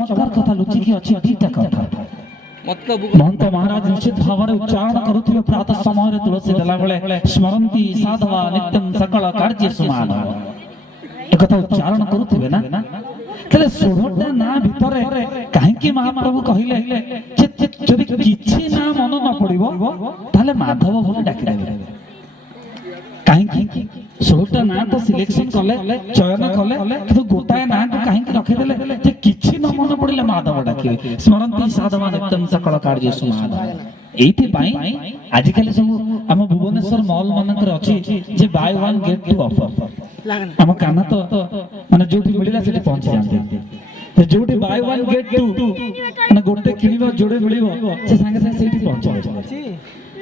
चमत्कार कथा लुचिकी अछि अतीत कथा महंत महाराज निश्चित भाव उच्चारण करुथिबे प्रातः समय तुलसी देला बेले स्मरंती साधवा नित्यं सकल कार्य समान एक कथा उच्चारण करुथिबे ना तले 16टा ना भितरे काहे कि महाप्रभु कहिले जदि किछि ना मन न पड़िबो ताले माधव बोली डाकी देबे काहे कि 16टा ना तो सिलेक्शन कले चयन कले किंतु गोटाए ना को काहे कि रखि देले जे किछि न मन पड़िले माधव डाकिबे स्मरंती साधवा नित्यं सकल कार्य समान एथि पाई आजिकल सब हम भुवनेश्वर मॉल मानकर अछि जे buy one get two offer हम काना तो माने जोटी मिलिला सेठी पहुंच जाते जोटी बाय वन गेट टू माने गोटे किनिबो जोडे मिलिबो से संगे संगे सेठी पहुंच जाय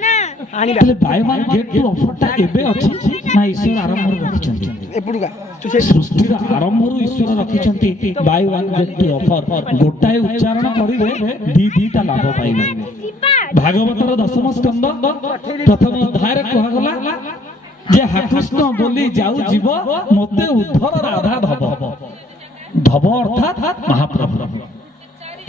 ना buy one get two offer ता एबे अछि ना ईश्वर आरंभ रखिछन्ती एपुडुगा सृष्टि आरंभ ईश्वर रखिछन्ती buy one get two offer गोटाए उच्चारण करिवे दी लाभ पाइबे भागवतर दशम स्कंद प्रथम अध्याय कहा गला जे हाकृष्ण बोली जाऊ जीव मते उद्धर राधा धब धब अर्थात महाप्रभु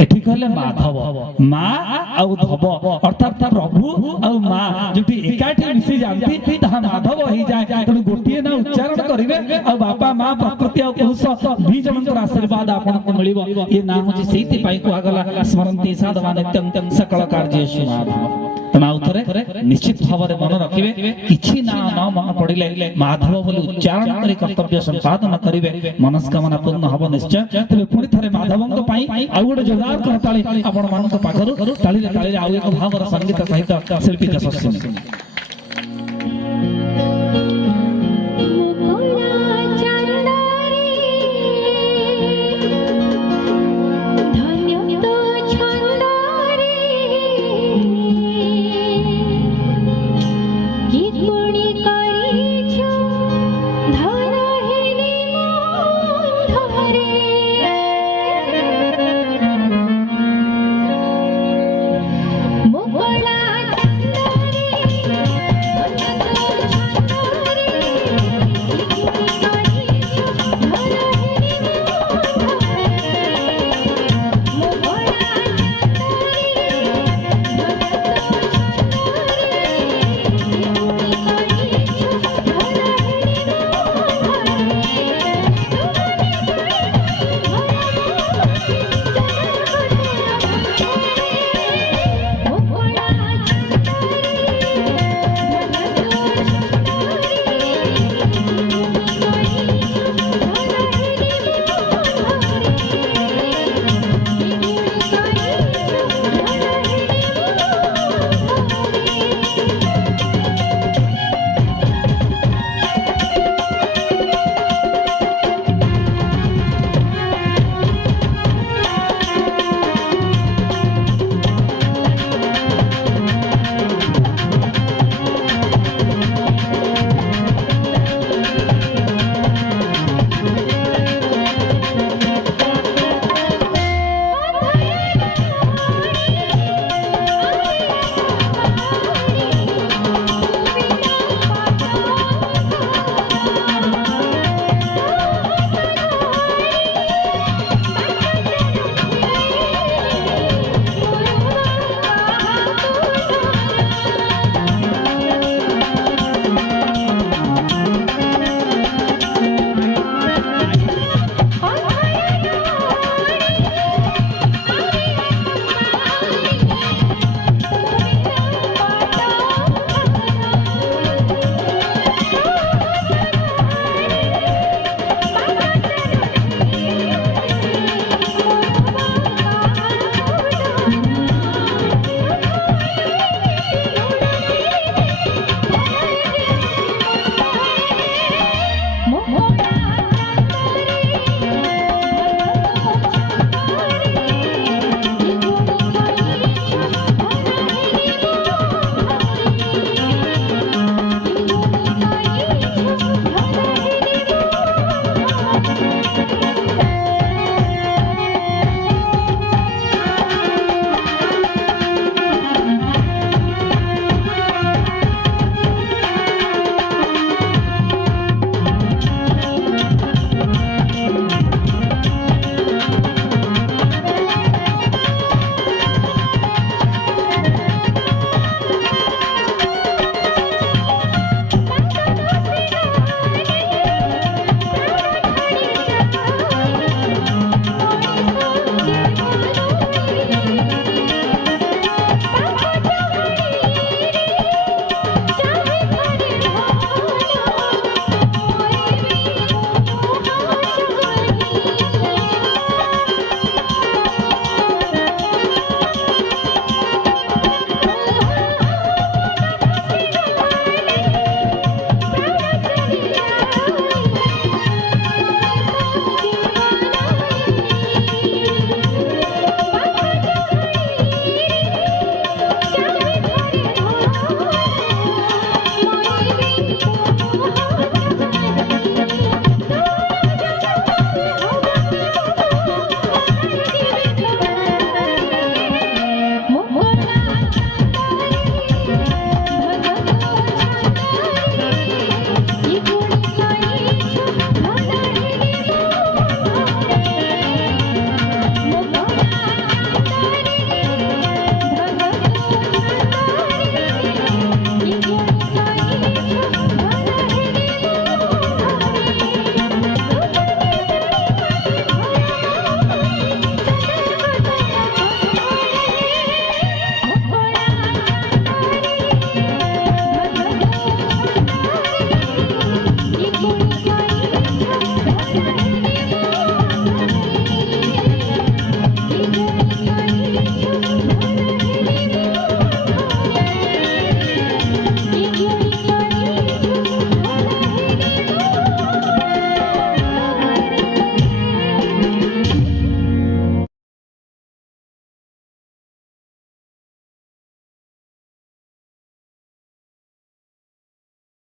एठी कहले माधव मां आउ धब अर्थात प्रभु आउ मां जति एकाठी मिसी जानती ता माधव होई जाय तनु गोटिए ना उच्चारण करिवे आ बापा मां प्रकृति आ पुरुष भी जनकर आशीर्वाद आपन को मिलिबो ए ना होची सेति पाई को आगला स्मरंती साधवा नित्यं सकल कार्य समाधव तमा उतरे निश्चित भाव में मन रखिबे किछि ना न मन पड़िले माधव बोली उच्चारण करी कर्तव्य संपादन करिवे मनस्कामना पूर्ण हबो निश्चय तबे पुनी थरे माधवंक पाई आ गोटे जोरदार करताली आपण मानक पाखरु ताली ताली आ एक भावर संगीत सहित शिल्पी जसस्विनी।